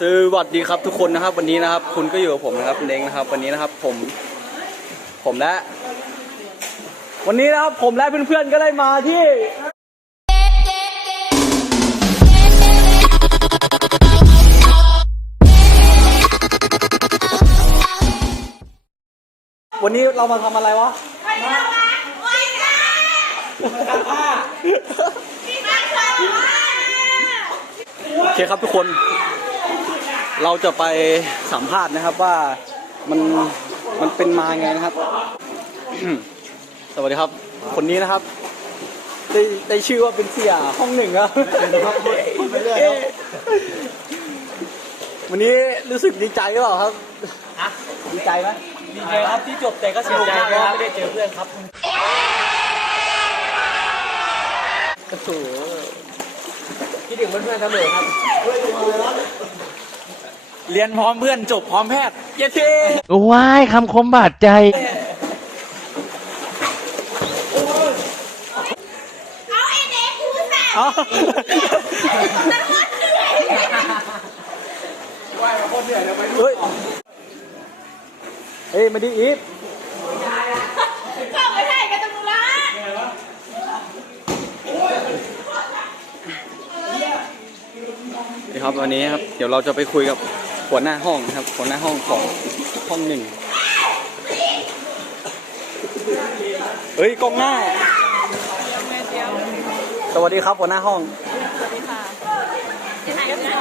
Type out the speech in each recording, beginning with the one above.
สวัสดีครับทุกคนนะครับ วันนี้นะครับ คุณก็อยู่กับผมนะครับเล้งนะครับ วันนี้นะครับผม ผมและ วันนี้นะครับผมและเพื่อนๆก็ได้มาที่ วันนี้เรามาทำอะไรวะโอเคครับทุกคน เราจะไปสัมภาษณ์นะครับว่ามันมันเป็นมาไงนะครับ สวัสดีครับ คนนี้นะครับ ได้ได้ชื่อว่าเป็นเสียห้องหนึ่งครับวันนี้รู้สึกดีใจหรือเปล่าครับดีใจไหมดีใจครับที่จบแต่ก็เสียใจเพราะว่าไม่ได้เจอเพื่อนครับโอ้โหคิดถึงเพื่อนๆเสมอครับ เรียนพร้อมเพื่อนจบพร้อมแพทย์เย้เท่ว้ายคำคมบาดใจ เอาไอ้เด็กกูแสบเอ้ามันโคตรเหนื่อยเฮ้ยเฮ้ยมาดิอีฟเข้าไปไหนกันตรงนู้นละนี่ครับวันนี้ครับ เดี๋ยวเราจะไปคุยกับ หัวหน้าห้องนะครับหัวหน้าห้องของห้องหนึ่งเฮ้ยกล้องหน้า สวัสดีครับหัวหน้าห้องที่ไหนกันเนี่ย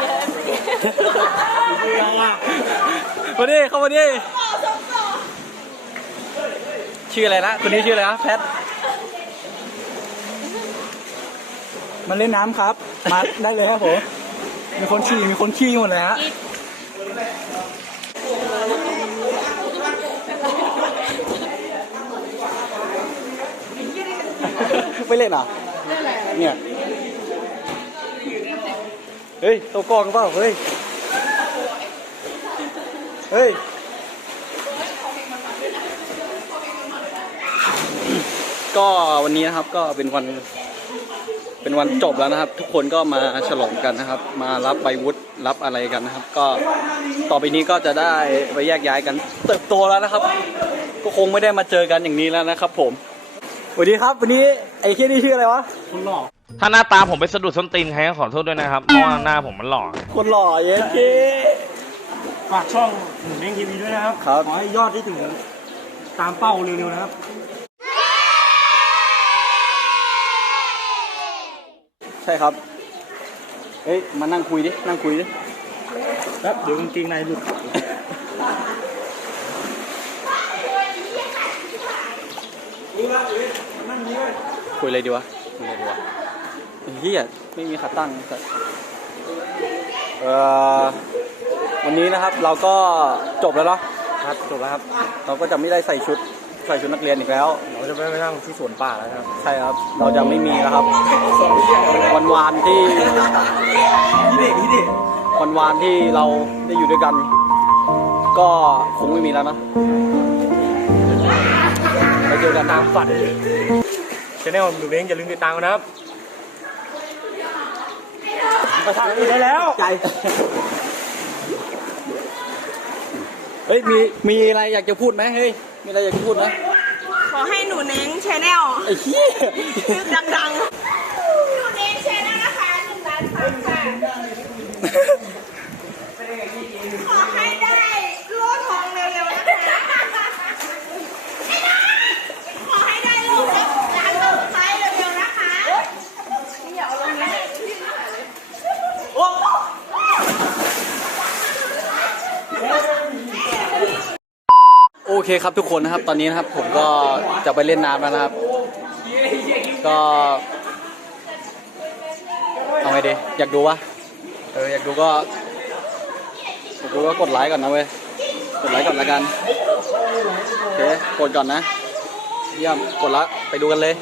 มาดิเข้ามาดิชื่ออะไรนะคนนี้ชื่ออะไรนะแพทมันเล่นน้ำครับ มาได้เลยครับผม มีคนขี่มีคนขี่หมดเลยฮะ ไม่เล่นเหรอเนี่ยเฮ้ยตัวกองเปล่าเฮ้ยเฮ้ยก็วันนี้นะครับก็เป็นวัน เป็นวันจบแล้วนะครับ ทุกคนก็มาฉลองกันนะครับ มารับใบวุฒิรับอะไรกันนะครับ ก็ต่อไปนี้ก็จะได้ไปแยกย้ายกัน เติบโตแล้วนะครับ ก็คงไม่ได้มาเจอกันอย่างนี้แล้วนะครับ ผมสวัสดีครับ วันนี้ไอ้เคียนี่ชื่ออะไรวะถ้าหน้าตาผมไปสะดุดส้นตีนใครก็ขอโทษด้วยนะครับเพราะว่าหน้าผมมันหล่อคนหล่อเย้เก้ฝากช่องหนุ่มเม้งทีวีด้วยนะครับครับ ขอให้ยอดที่ถึงตามเป้าเร็วๆนะครับ ใช่ครับเฮ้ยมานั่งคุยดิ นั่งคุยดิครับเดี๋ยวกางเกงในหลุด คุยอะไรดีวะ คุยอะไรดีวะไอ้เฮียไม่มีขาตั้งสัสเอ่อวันนี้นะครับเราก็จบแล้วเนาะ ครับจบแล้วครับ เราก็จะไม่ได้ใส่ชุด ใส่ชุดนักเรียนอีกแล้ว เราจะไปไปนั่งที่สวนป่าแล้วนะครับ ใช่ครับ เราจะไม่มีแล้วครับ วันวานที่พี่เด็กพี่เด็กวันวานที่เราได้อยู่ด้วยกัน ก็คงไม่มีแล้วนะไปเจอกันตามฝันชแนลหนุ่มเม้งอย่าลืมติดตามกันนะครับประชาชนได้แล้วใจเฮ้ยมีมีอะไรอยากจะพูดไหมเฮ้ย มีอะไรอยากจะพูดไหมขอให้หนูเน้งชแนลไอ้เหี้ยดังๆ หนูเน้งชแนลนะคะหนึ่งล้านซับค่ะ ขอให้ได้โล่ทองเร็วๆนะคะขอให้ได้ลูกล้านสุดท้ายเร็วๆนะคะอย่าเอาลงนี้โอ้ โอ เคครับทุกคนนะครับ ตอนนี้นะครับ ผมก็จะไปเล่นน้ำแล้วนะครับ ก็เอาไงดีอยากดูวะเอออยากดูก็อยากดูก็กดไลค์ก่อนนะเว้ยกดไลค์ก่อนละกันโอเคกดก่อนนะ เยี่ยมกดละไปดูกันเลย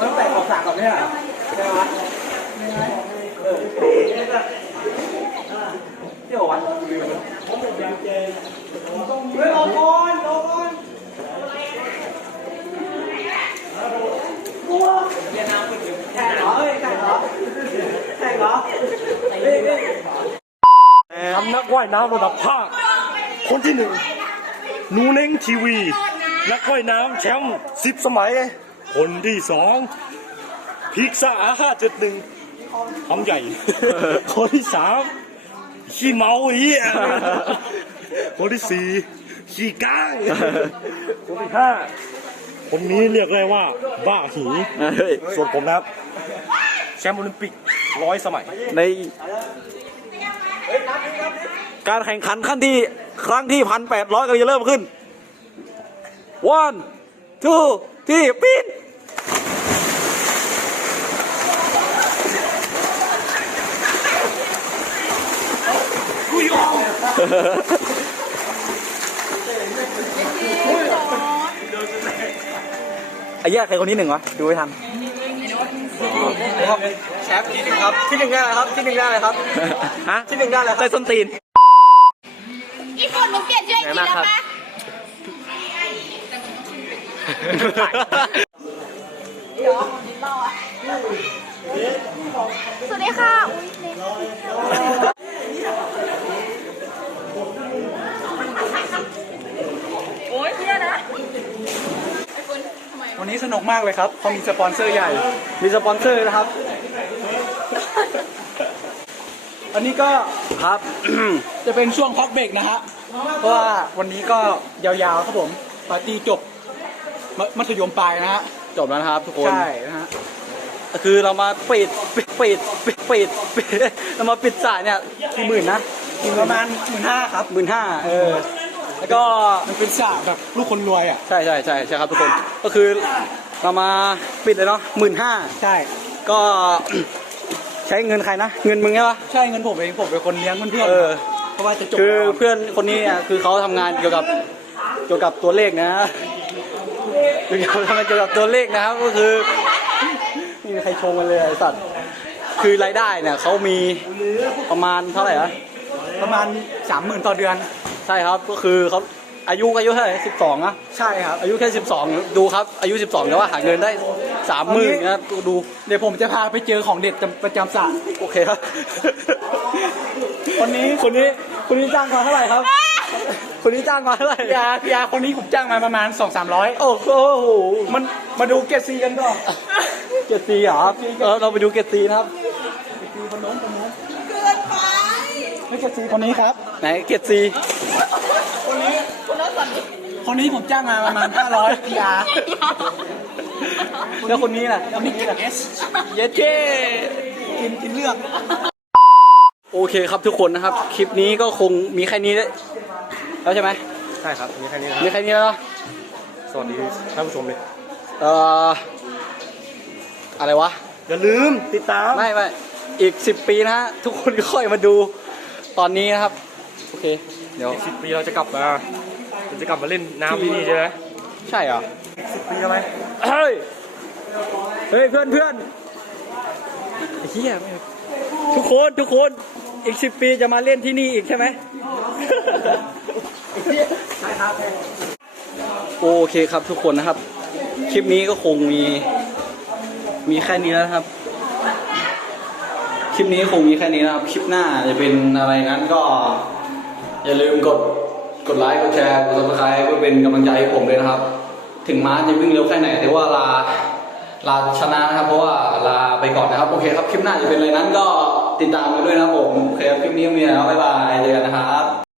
ต้องแต่งออกฉากก่อนเนี่ยใช่ไหม เที่ยววันทำนักว่ายน้ำระดับภาค คนที่หนึ่งนูเน้งทีวี นักว่ายน้ำแชมป์สิบสมัย คนที่สองพิกซ่าห้าเจ็ดหนึ่งทำใหญ่ คนที่สาม ขี้เมาอียคนที่สี่ขี้ก้างคนที่ห้าคนนี้เรียกได้ว่า บ้าหีเฮ้ยส่วนผมนะครับ แชมป์โอลิมปิกร้อยสมัย ใน การแข่งขันขั้นที่ครั้งที่พันแปดร้อยกำลังจะเริ่มขึ้น one two three ปีน ไอ้แยกใครคนที่หนึ่งวะ ดูไม่ทันครับแชมป์ที่หนึ่งครับที่หนึ่งได้เลยครับที่หนึ่งได้เลยครับฮะที่หนึ่งได้เลยใส่ส้นตีนอีกคนหนูเปลี่ยนชื่อไอจีแล้วปะสวัสดีค่ะ อุ้ยโอ้ยเนี่ยนะ วั นนี้สนุกมากเลยครับเขามีสปอนเซอร์ใหญ่ มีสปอนเซอร์นะครับ อันนี้ก็ครับ จะเป็นช่วงพักเบรกนะฮะ เพราะว่าวันนี้ก็ยาวๆครับผมปาร์ตี้จบมมัธยมปลายนะฮะ จบแล้วนะครับทุกคน ใช่นะฮะ คือเรามาปิดปิดปิดปิดปิดปิดเรามาปิดจ่ายเนี่ยกี่หมื่นนะประมาณหมื่นห้าครับหมื่นห้าเออ แล้วก็มันเป็นสระแบบลูกคนรวยอะ ใช่ใช่ใช่ใช่ครับทุกคน ก็คือเรามาปิดเลยเนาะหมื่นห้าใช่ ก็ ใช้เงินใครนะ เงินมึงใช่ปะใช่เงินผมเองผมเป็นคนเลี้ยงเพื่อนเออๆเพราะว่าจะจบคือแล้วเพื่อนคนนี้อะคือเขาทำงานเกี่ยวกับเกี่ยวกับตัวเลขนะเกี่ยวกับทำงานเกี่ยวกับตัวเลขนะครับ ก็คือไม่มีใครชงกันเลยไอ้สัตว์ คือรายได้เนี่ยเขามีประมาณเท่าไหร่อะประมาณสามหมื่นต่อเดือนใช่ครับก็คือเขาอายุอายุเท่าไหร่สิบสองอะใช่ครับ อายุแค่สิบสองดูครับ อายุสิบสองแต่ว่าหาเงินได้สามหมื่นนะครับดูเดี๋ยวผมจะพาไปเจอของเด็ดประจำสระโอเคครับ คนนี้คนนี้คนนี้จ้างมาเท่าไหร่ครับ คนนี้จ้างมาเท่าไหร่ยายาคนนี้ผมจ้างมาประมาณสองสามร้อยโอ้โหมันมาดูเกรดซีกันก่อนเกยรตซีเหรอครับเออเราไปดูเกยรตซีนะครับไม่เกรดซีคนนี้ครับไหนเกยรตซี คนนี้ผมจ้างมาประมาณห้าร้อยพีอาร์แล้วคนนี้ล่ะแล้วมีเกรดเอสเยเจ้กินกินเลือก โอเคครับทุกคนนะครับ คลิปนี้ก็คงมีแค่นี้แล้วใช่ไหมใช่ครับ มีแค่นี้นะคมีรับแค่นี้แล้วเนอะสวัสดีท่านผู้ชมเลย เอ่อ อะไรวะ อย่าลืมติดตาม ไม่ไม่อีกสิบปีนะฮะ ทุกคนค่อยมาดูตอนนี้นะครับ โอเค เดี๋ยวอีกสิบปีเราจะกลับมาเราจะกลับมาเล่นน้ำที่นี่ใช่ไหมใช่เหรอสิบปีอะไรเฮ้ยเฮ้ยเพื่อนเพื่อนไอ้เฮียไม่ทุกคนทุกคนอีกสิบปีจะมาเล่นที่นี่อีกใช่ไหมโอเคครับทุกคนนะครับ คลิปนี้ก็คงมี มีแค่นี้แล้วนะครับ คลิปนี้คงมีแค่นี้นะครับ คลิปหน้าจะเป็นอะไรนั้นก็ อย่าลืมกดกดไลค์กดแชร์กดซับสไคร้เพื่อเป็นกำลังใจให้ผมด้วยนะครับ ถึงม้าจะวิ่งเร็วแค่ไหนแต่ว่าลาลาชนะนะครับ เพราะว่าลาไปก่อนนะครับ โอเคครับคลิปหน้าจะเป็นอะไรนั้นก็ติดตามกันด้วยนะครับผมโอเคครับคลิปนี้มีแล้วบ๊ายบายเจอกันนะครับ